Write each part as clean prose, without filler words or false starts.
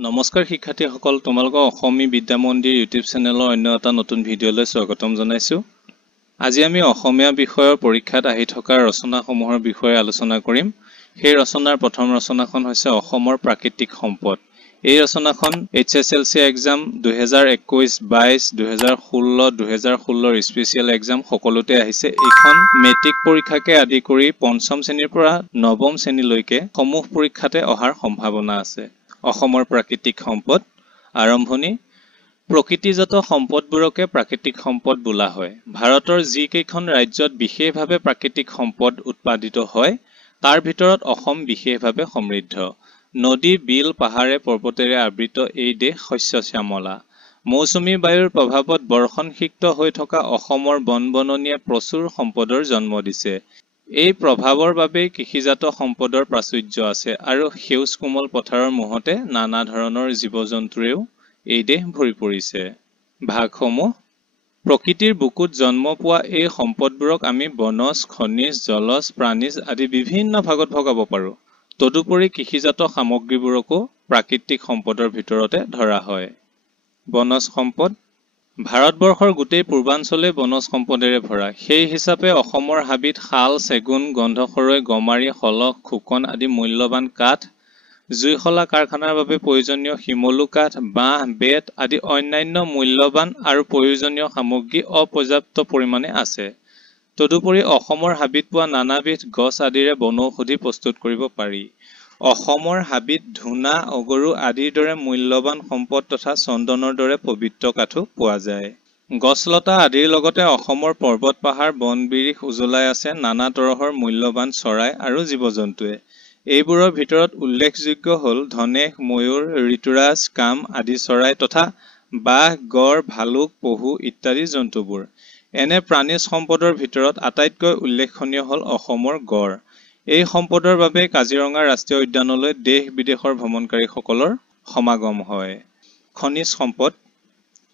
নমস্কাৰ শিক্ষাৰ্থীসকল তোমালোকক অসমী বিদ্যা মন্দিৰ ইউটিউব চেনেলৰ অন্য এটা নতুন ভিডিঅ'লৈ স্বাগতম জনাইছো। আজি আমি অসমীয়া বিষয়ৰ পৰীক্ষাত আহি থকা ৰচনাসমূহৰ বিষয়ে আলোচনা কৰিম। সেই ৰচনাৰ প্ৰথম ৰচনাখন হৈছে অসমৰ প্ৰাকৃতিক সম্পদ। এই ৰচনাখন HSLC এক্সাম 2021, 22, 2016, 2016 স্পেচিয়েল এক্সাম সকলোতে আহিছে। এইখন মেট্ৰিক পৰীক্ষাকে আদি কৰি পঞ্চম শ্ৰেণীৰ পৰা নৱম শ্ৰেণীলৈকে সমূহ পৰীক্ষাতে অহাৰ সম্ভাৱনা আছে। অসমৰ প্ৰাকৃতিক সম্পদ আৰম্ভণি। প্ৰকৃতিজাত সম্পদবোৰকে প্ৰাকৃতিক সম্পদ বোলা হয়। ভাৰতৰ যি কেইখন ৰাজ্যত বিশেষভাৱে প্ৰাকৃতিক সম্পদ উৎপাদিত হয় তাৰ ভিতৰত অসম বিশেষভাৱে সমৃদ্ধ। নদী, বিল, পাহাৰে, পৰ্বতেৰে আবৃত এই দেশ শস্য শ্যামলা। মৌচুমী বায়ুৰ প্ৰভাৱত বৰ্ষণসিক্ত হৈ থকা অসমৰ বন-বননিয়ে প্ৰচুৰ সম্পদৰ জন্ম দিছে। এই প্ৰভাৱৰ বাবেই কৃষিজাত সম্পদৰ প্ৰাচুৰ্য আছে আৰু সেউজ কোমল পথাৰৰ মুহতে নানা ধৰণৰ জীৱ-জন্তুৰেও এই দেশ ভৰি পৰিছে। ভাগসমূহ। প্ৰকৃতিৰ বুকুত জন্ম পোৱা এই সম্পদবোৰক আমি বনজ, খনিজ, জলজ, প্ৰাণীজ আদি বিভিন্ন ভাগত ভগাব পাৰোঁ। তদুপৰি কৃষিজাত সামগ্ৰীবোৰকো প্ৰাকৃতিক সম্পদৰ ভিতৰতে ধৰা হয়। বনজ সম্পদ। ভাৰতবৰ্ষৰ গোটেই পূৰ্বাঞ্চলে বনজ সম্পদেৰে ভৰা। সেই হিচাপে অসমৰ হাবিত শাল, চেগুন, গন্ধখৰৈ, গমাৰি, শলখ, খোকন আদি মূল্যৱান কাঠ, জুইশলা কাৰখানাৰ বাবে প্ৰয়োজনীয় শিমলু কাঠ, বাঁহ, বেত আদি অন্যান্য মূল্যৱান আৰু প্ৰয়োজনীয় সামগ্ৰী অপৰ্যাপ্ত পৰিমাণে আছে। তদুপৰি অসমৰ হাবিত পোৱা নানাবিধ গছ আদিৰে বনৌষধি প্ৰস্তুত কৰিব পাৰি। অসমৰ হাবিত ধূনা, অগৰু আদিৰ দৰে মূল্যৱান সম্পদ তথা চন্দনৰ দৰে পবিত্ৰ কাঠো পোৱা যায়। গছলতা আদিৰ লগতে অসমৰ পৰ্বত পাহাৰ, বন বিৰিখ উজলাই আছে নানা তৰহৰ মূল্যৱান চৰাই আৰু জীৱ-জন্তুৱে। এইবোৰৰ ভিতৰত উল্লেখযোগ্য হ'ল ধনেশ, ময়ূৰ, ঋতুৰাজ, কাম আদি চৰাই তথা বাঘ, গড়, ভালুক, পহু ইত্যাদি জন্তুবোৰ। এনে প্ৰাণীজ সম্পদৰ ভিতৰত আটাইতকৈ উল্লেখনীয় হ'ল অসমৰ গড়। এই সম্পদৰ বাবে কাজিৰঙা ৰাষ্ট্ৰীয় উদ্যানলৈ দেশ-বিদেশৰ ভ্ৰমণকাৰীসকলৰ সমাগম হয়। খনিজ সম্পদ।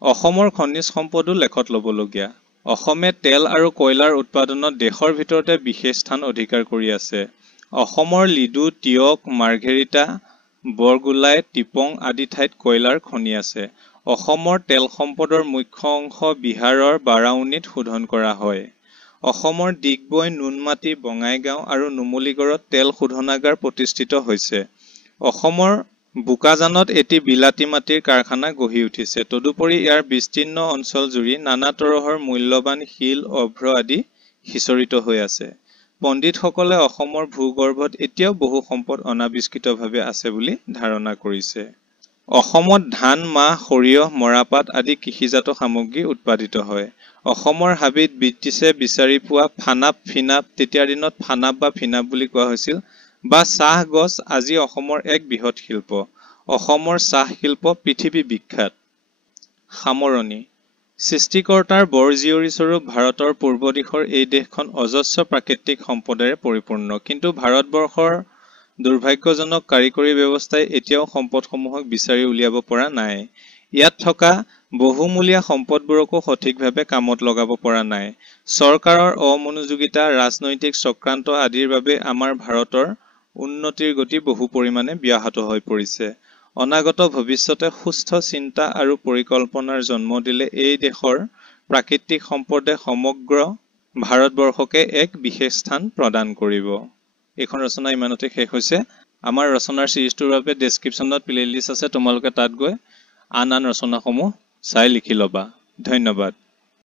অসমৰ খনিজ সম্পদো লেখত ল'বলগীয়া। অসমে তেল আৰু কয়লাৰ উৎপাদনত দেশৰ ভিতৰতে বিশেষ স্থান অধিকাৰ কৰি আছে। অসমৰ লিডু, টিয়ক, মাৰ্ঘেৰিটা, বৰগোলাই, টিপং আদি ঠাইত কয়লাৰ খনি আছে। অসমৰ তেল সম্পদৰ মুখ্য অংশ বিহাৰৰ বাৰাউনীত শোধন কৰা হয়। অসমৰ ডিগবৈ, নুনমাটি, বঙাইগাঁও আৰু নুমলীগড়ত তেল শোধনাগাৰ প্ৰতিষ্ঠিত হৈছে। অসমৰ বোকাজানত এটি বিলাতী মাটিৰ কাৰখানা গঢ়ি উঠিছে। তদুপৰি ইয়াৰ বিস্তীৰ্ণ অঞ্চল জুৰি নানা তৰহৰ মূল্যৱান শিল, অভ্ৰ আদি সিঁচৰিত হৈ আছে। পণ্ডিতসকলে অসমৰ ভূগৰ্ভত এতিয়াও বহু সম্পদ অনাৱিষ্কৃতভাৱে আছে বুলি ধাৰণা কৰিছে। অসমত ধান, মাহ, সৰিয়হ, মৰাপাট আদি কৃষিজাত সামগ্ৰী উৎপাদিত হয়। অসমৰ হাবিত ব্ৰিটিছে বিচাৰি পোৱা ফানাপ, ফিনাপ, তেতিয়াৰ দিনত ফানাপ বা ফিনাপ বুলি কোৱা হৈছিল, বা চাহ গছ আজি অসমৰ এক বৃহৎ শিল্প। অসমৰ চাহ শিল্প পৃথিৱী বিখ্যাত। সামৰণি। সৃষ্টিকৰ্তাৰ বৰজিয়ৰী স্বৰূপ ভাৰতৰ পূৰ্ব দিশৰ এই দেশখন অজস্ৰ প্ৰাকৃতিক সম্পদেৰে পৰিপূৰ্ণ। কিন্তু ভাৰতবৰ্ষৰ দুৰ্ভাগ্যজনক কাৰিকৰী ব্যৱস্থাই এতিয়াও সম্পদসমূহক বিচাৰি উলিয়াব পৰা নাই। ইয়াত থকা বহুমূলীয়া সম্পদবোৰকো সঠিকভাৱে কামত লগাব পৰা নাই। চৰকাৰৰ অমনোযোগিতা, ৰাজনৈতিক চক্ৰান্ত আদিৰ বাবে আমাৰ ভাৰতৰ উন্নতিৰ গতি বহু পৰিমাণে ব্যাহত হৈ পৰিছে। অনাগত ভৱিষ্যতে সুস্থ চিন্তা আৰু পৰিকল্পনাৰ জন্ম দিলে এই দেশৰ প্ৰাকৃতিক সম্পদে সমগ্ৰ ভাৰতবৰ্ষকে এক বিশেষ স্থান প্ৰদান কৰিব। এইখন ৰচনা ইমানতে শেষ হৈছে। আমাৰ ৰচনাৰ চিৰিজটোৰ বাবে ডেছক্ৰিপশ্যনত প্লেলিষ্ট আছে, তোমালোকে তাত গৈ আন ৰচনাসমূহ চাই লিখি ল'বা। ধন্যবাদ।